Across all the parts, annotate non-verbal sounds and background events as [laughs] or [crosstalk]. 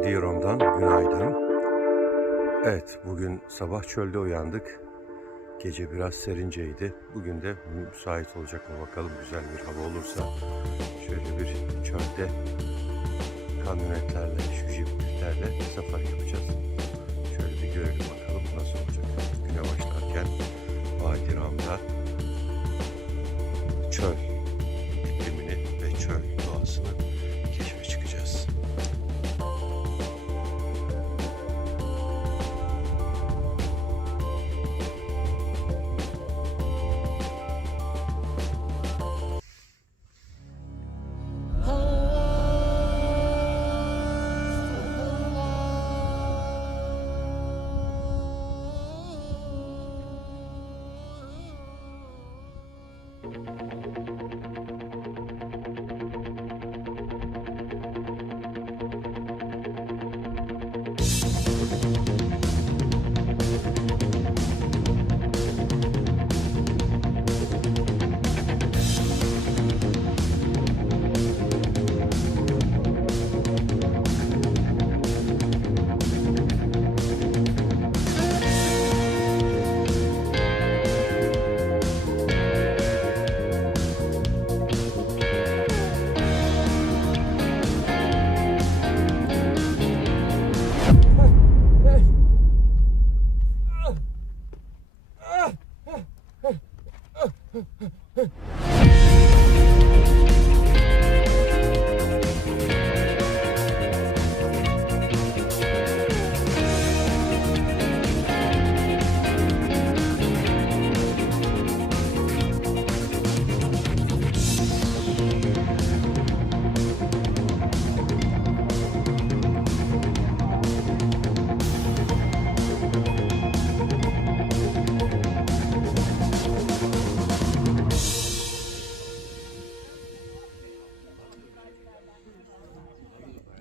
Vadi Rom'dan günaydın. Evet, bugün sabah çölde uyandık. Gece biraz serinceydi. Bugün de müsait olacak mı bakalım güzel bir hava olursa. Şöyle bir çölde kamyonetlerle, şu jiplerle safari yapacağız. Şöyle bir görelim bakalım nasıl olacak. Güne başlarken Vadi çöl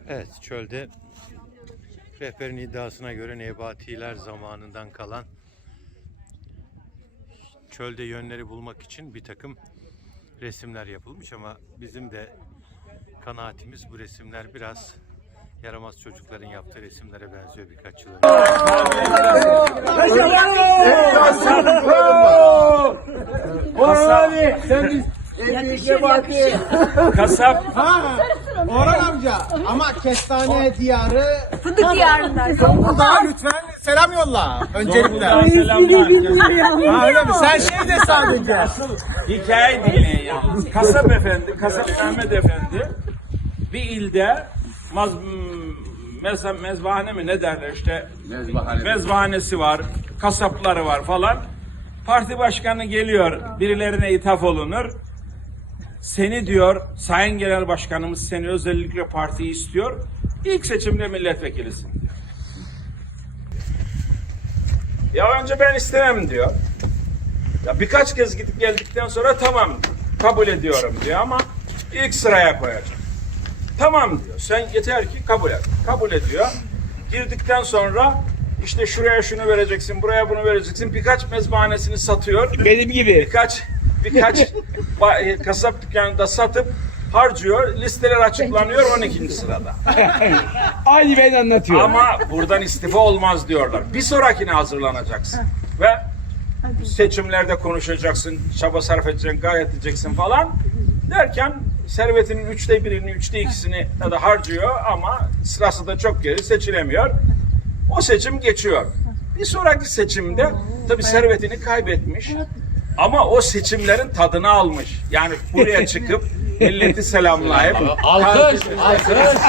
Evet, çölde rehberin iddiasına göre Nebatiler zamanından kalan çölde yönleri bulmak için bir takım resimler yapılmış ama bizim de kanaatimiz bu resimler biraz yaramaz çocukların yaptığı resimlere benziyor birkaç yıl önce. Sen büyük Nebati. [laughs] Kasap Ha, Orhan amca ama kestane diyarı Fındık diyarından. Zonguldak'a lütfen selam yolla öncelikle. Zonguldak'a selamlar. Ha öyle mi? Sen şey de sadece. Asıl hikaye dinleyin ya. Kasap efendi, Kasap Mehmet efendi bir ilde maz, mez, mezbahane mi ne derler işte mezbahanesi var, kasapları var falan. Parti başkanı geliyor, birilerine ithaf olunur. Seni diyor, Sayın Genel Başkanımız seni özellikle parti istiyor. İlk seçimde milletvekilisin diyor. Ya önce ben istemem diyor. Ya birkaç kez gidip geldikten sonra tamam kabul ediyorum diyor ama ilk sıraya koyacağım. Tamam diyor. Sen yeter ki kabul et. Kabul ediyor. Girdikten sonra işte şuraya şunu vereceksin, buraya bunu vereceksin. Birkaç mezbahanesini satıyor. Benim gibi. Birkaç birkaç ba- kasap dükkanında satıp harcıyor. Listeler açıklanıyor 12. sırada. [laughs] Aynı ben anlatıyorum. Ama buradan istifa olmaz diyorlar. Bir sonrakine hazırlanacaksın. Ve seçimlerde konuşacaksın, çaba sarf edeceksin, gayret edeceksin falan. Derken servetinin üçte birini, üçte ikisini ya da harcıyor ama sırası da çok geri seçilemiyor. O seçim geçiyor. Bir sonraki seçimde tabii servetini kaybetmiş. Ama o seçimlerin tadını almış. Yani buraya çıkıp milleti selamlayıp [laughs] alkış, alkış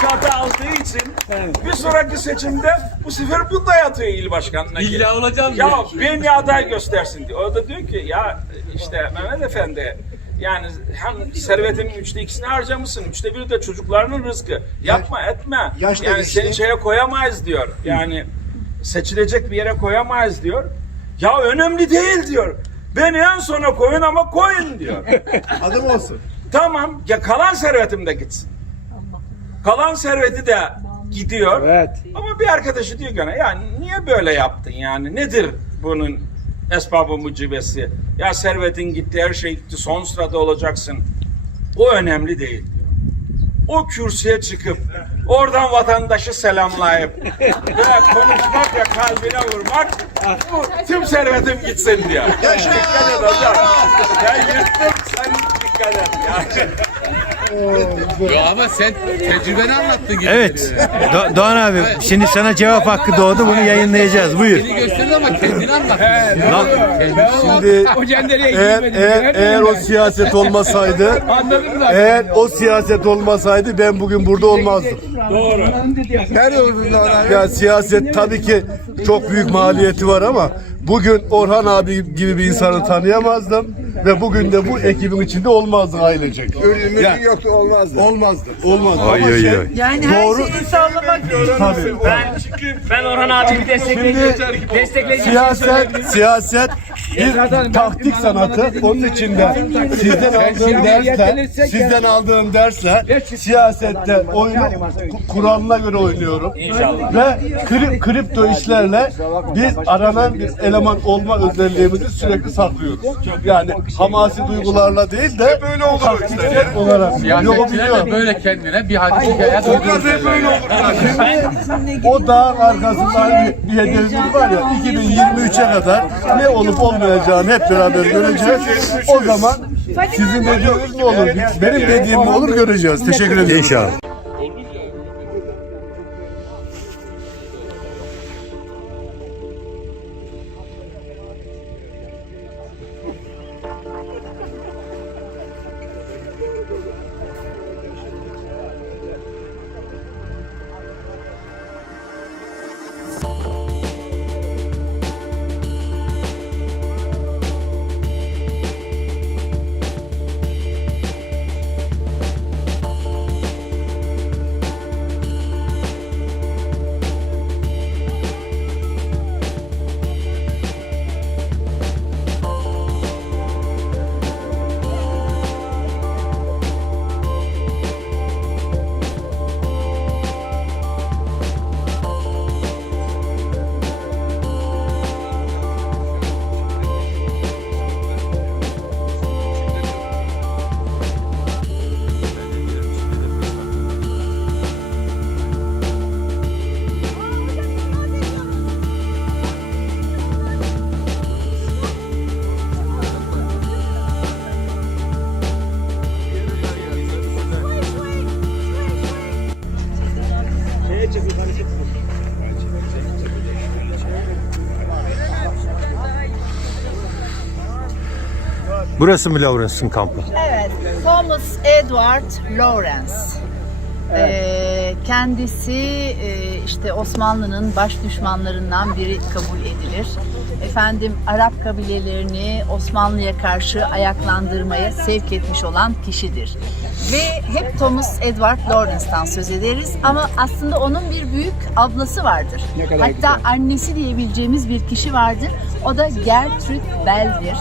katı aldığı için bir sonraki seçimde bu sefer bunda yatıyor il başkanına. İlla olacağım Ya beni aday göstersin diyor. O da diyor ki ya işte Mehmet Efendi yani hem servetinin üçte ikisini harcamışsın. Üçte biri de çocuklarının rızkı. Yapma etme. yaş da yani geçti. seni şeye koyamayız diyor. Yani seçilecek bir yere koyamayız diyor. Ya önemli değil diyor. Beni en sona koyun ama koyun diyor. [laughs] Adım olsun. tamam ya kalan servetim de gitsin. Kalan serveti de gidiyor. Evet. Ama bir arkadaşı diyor gene ya niye böyle yaptın yani nedir bunun esbabı mucibesi? Ya servetin gitti her şey gitti son sırada olacaksın. O önemli değil diyor. O kürsüye çıkıp oradan vatandaşı selamlayıp ve konuşmak ya kalbine vurmak bu tüm servetim gitsin diyor. Dikkat et hocam. Ben yırttım sen dikkat et. Yani. Yo ama sen tecrübeni anlattın gibi Evet. Do- Doğan abi şimdi sana cevap hakkı doğdu. Bunu yayınlayacağız. Buyur. Seni gösterdi ama kendini anlattın. Şimdi Hocam nereye eğer, girmedi? eğer, eğer o siyaset olmasaydı [laughs] Anladım zaten. eğer o siyaset olmasaydı ben bugün burada olmazdım. Doğru. Ya siyaset tabii ki çok büyük maliyeti var ama bugün Orhan abi gibi bir insanı tanıyamazdım ve bugün de bu ekibin içinde olmazdı ailecek. Yani, yoktu olmazdı. olmazdı. Olmazdı. Ay Ama ay şey, ay. Yani her Doğru. şeyi sallamak tabii. Ben Orhan abimi destekleyici, destekleyici Siyaset, siyaset bir taktik sanatı. Onun içinde sizden aldığım dersler, sizden aldığım dersler siyasette oyunu ku- kuralına göre oynuyorum. Ve kri- kripto işlerle biz aranan bir eleman olma özelliğimizi sürekli saklıyoruz. Yani hamasi duygularla değil de taktiksel olarak. Yok Siyasetçiler de böyle kendine bir hadis hikaye uyduruyor. O dağın arkasında bir, bir hedefimiz var ya 2023'e kadar ne olup olmayacağını hep beraber göreceğiz. O zaman sizin dediğiniz mi olur, benim dediğim mi olur göreceğiz. Teşekkür ederim. İnşallah. Burası mı Lawrence'ın kampı? Evet, Thomas Edward Lawrence. Ee, kendisi e, işte Osmanlı'nın baş düşmanlarından biri kabul edilir. Efendim Arap kabilelerini Osmanlı'ya karşı ayaklandırmaya sevk etmiş olan kişidir. Ve hep Thomas Edward Lawrence'tan söz ederiz ama aslında onun bir büyük ablası vardır. Hatta annesi diyebileceğimiz bir kişi vardır. O da Gertrude Bell'dir.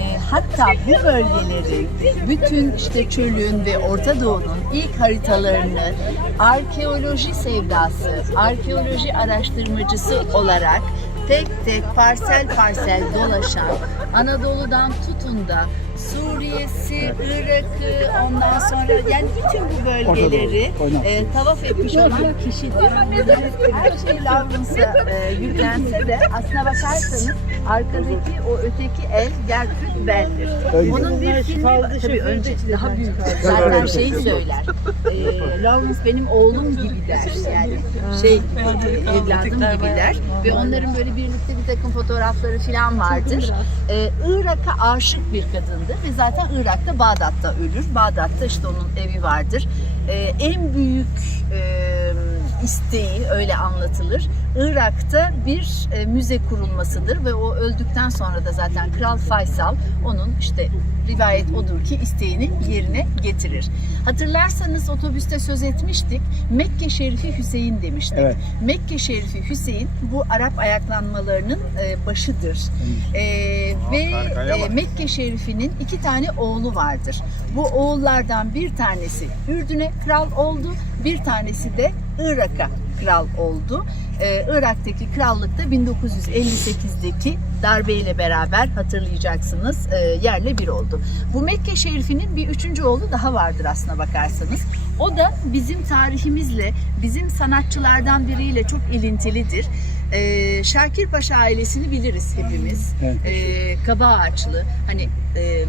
E, hatta bu bölgelerin bütün işte çölün ve Orta Doğu'nun ilk haritalarını arkeoloji sevdası, arkeoloji araştırmacısı olarak tek tek parsel parsel dolaşan Anadolu'dan tutun da Suriye'si, Irak'ı ondan sonra yani bütün bu bölgeleri e, tavaf etmiş olan kişidir. Her şey Lawrence'a e, yüklense de aslına bakarsanız arkadaki o öteki el Gertrude Bell'dir. Onun bir filmi. Tabii önce daha büyük. Zaten şeyi söyler. E, Lawrence benim oğlum gibi der. Yani şey gibi, evladım gibi der. Ve onların böyle birlikte bir takım fotoğrafları falan vardır. E, Irak'a aşık bir kadındır ve zaten Irak'ta Bağdat'ta ölür. Bağdat'ta işte onun evi vardır. E, en büyük e, isteği öyle anlatılır. Irak'ta bir e, müze kurulmasıdır ve o öldükten sonra da zaten Kral Faysal onun işte rivayet odur ki isteğini yerine getirir. Hatırlarsanız otobüste söz etmiştik. Mekke Şerifi Hüseyin demiştik. Mekke Şerifi Hüseyin bu Arap ayaklanmalarının e, başıdır. E, ve e, Mekke Şerifi'nin iki tane oğlu vardır. Bu oğullardan bir tanesi Ürdün'e kral oldu, bir tanesi de Irak'a kral oldu. Ee, Irak'taki krallık da 1958'deki darbeyle beraber hatırlayacaksınız e, yerle bir oldu. Bu Mekke Şerifi'nin bir üçüncü oğlu daha vardır aslına bakarsanız. O da bizim tarihimizle, bizim sanatçılardan biriyle çok ilintilidir. Ee, Şakir Paşa ailesini biliriz hepimiz. Ee, Kaba Ağaçlı, hani e,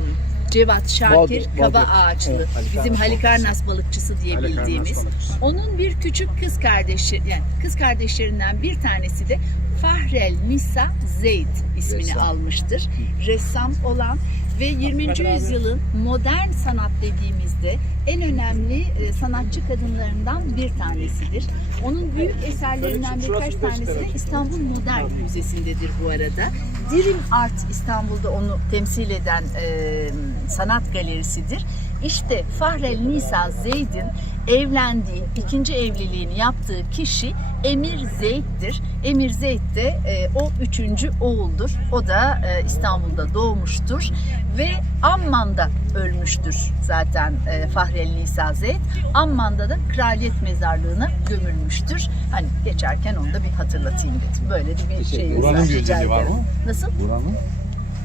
Cevat Şakir Baldır, Kaba Baldır. Ağaçlı, bizim Halikarnas balıkçısı diye bildiğimiz. Onun bir küçük kız kardeşi, yani kız kardeşlerinden bir tanesi de Fahrel Nisa Zeyd ismini almıştır. Ressam olan ve 20. yüzyılın modern sanat dediğimizde en önemli e, sanatçı kadınlarından bir tanesidir. Onun büyük eserlerinden birkaç tanesi de İstanbul Modern Müzesi'ndedir bu arada. Dirim Art İstanbul'da onu temsil eden e, sanat galerisidir. İşte Fahrel Nisa Zeyd'in evlendiği, ikinci evliliğini yaptığı kişi Emir Zeyd'dir. Emir Zeyd de e, o üçüncü oğuldur. O da e, İstanbul'da doğmuştur ve Amman'da ölmüştür zaten e, Fahrel Nisa Zeyd. Amman'da da kraliyet mezarlığına gömülmüştür. Hani geçerken onu da bir hatırlatayım dedim. Böyle de bir şey. buranın özelliği var mı? Nasıl? Buranın.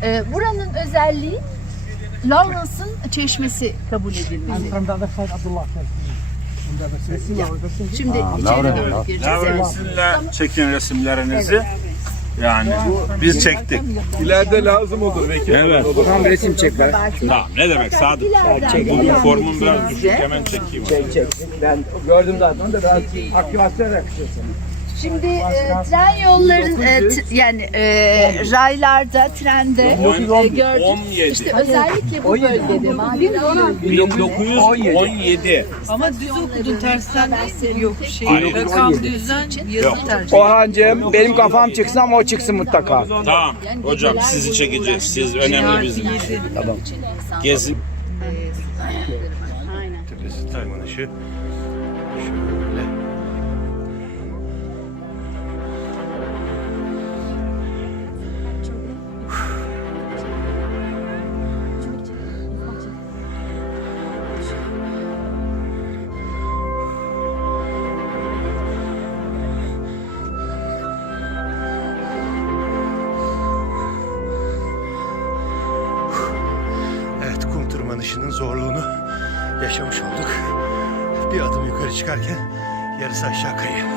Ee, buranın özelliği Lawrence'ın çeşmesi kabul edilmesi. Şimdi içeri doğru gireceğiz. Evet. Çekin resimlerinizi. Yani biz çektik. İleride lazım olur belki. Evet. Tam resim çek ben. Tamam ne demek Sadık? Bugün formum biraz düşük hemen çekeyim. Çek çek. Ben gördüm zaten de biraz aktivasyon yakışıyor sana. Şimdi e, tren yolların e, t- yani e, raylarda, trende e, gördük. 17. İşte özellikle bu bölgede mavi 1917. Ama düz okudun tersten yok şey. Hayır. Rakam düzden yazı tercih. Orhancığım benim kafam çıksın ama o çıksın mutlaka. Tamam. Hocam sizi çekeceğiz. Siz önemli bizim. Tamam. Gezin. Tepesi tırmanışı. Tırmanışının zorluğunu yaşamış olduk. Bir adım yukarı çıkarken yarısı aşağı kayıyor.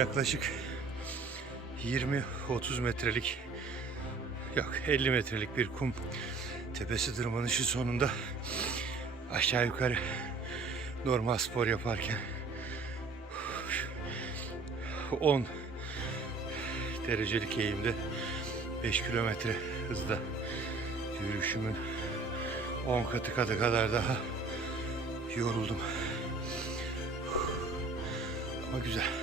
Yaklaşık 20-30 metrelik yok 50 metrelik bir kum tepesi tırmanışı sonunda aşağı yukarı normal spor yaparken 10 derecelik eğimde 5 kilometre hızda yürüyüşümün 10 katı katı kadar daha yoruldum. Ama güzel.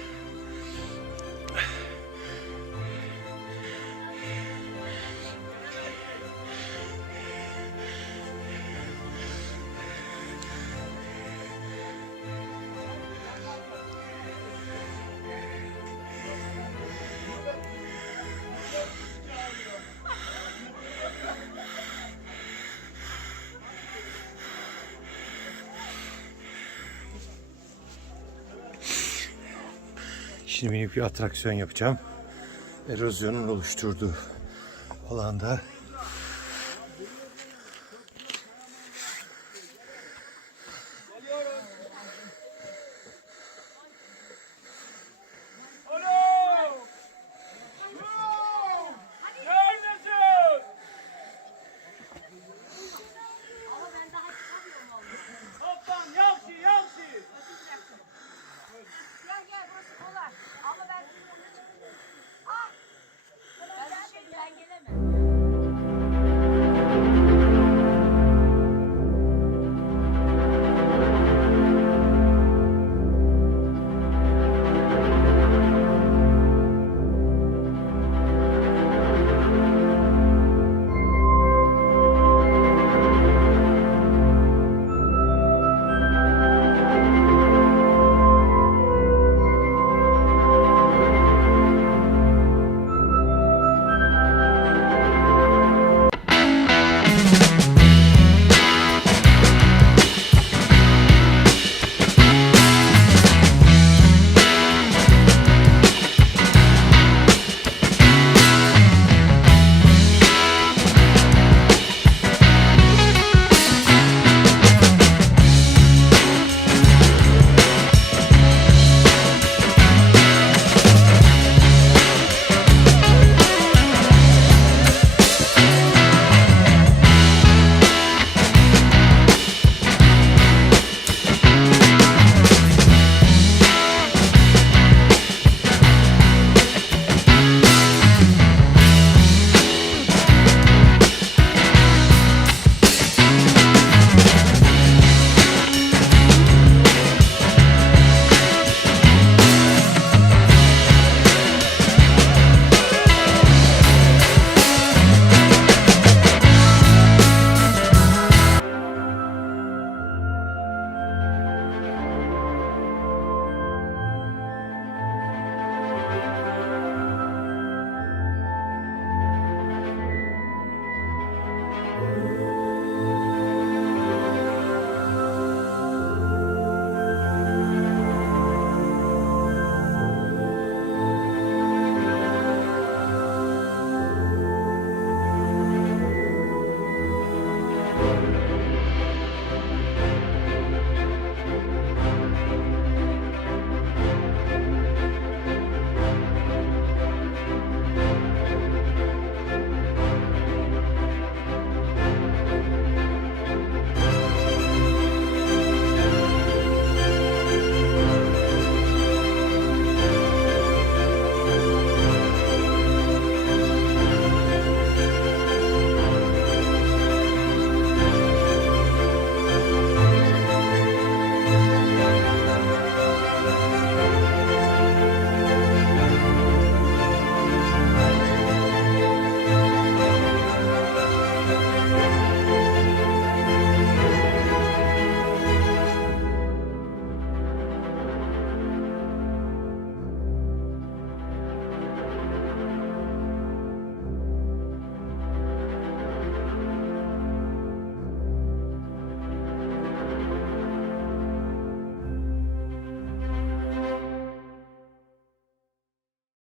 Şimdi minik bir atraksiyon yapacağım. Erozyonun oluşturduğu alanda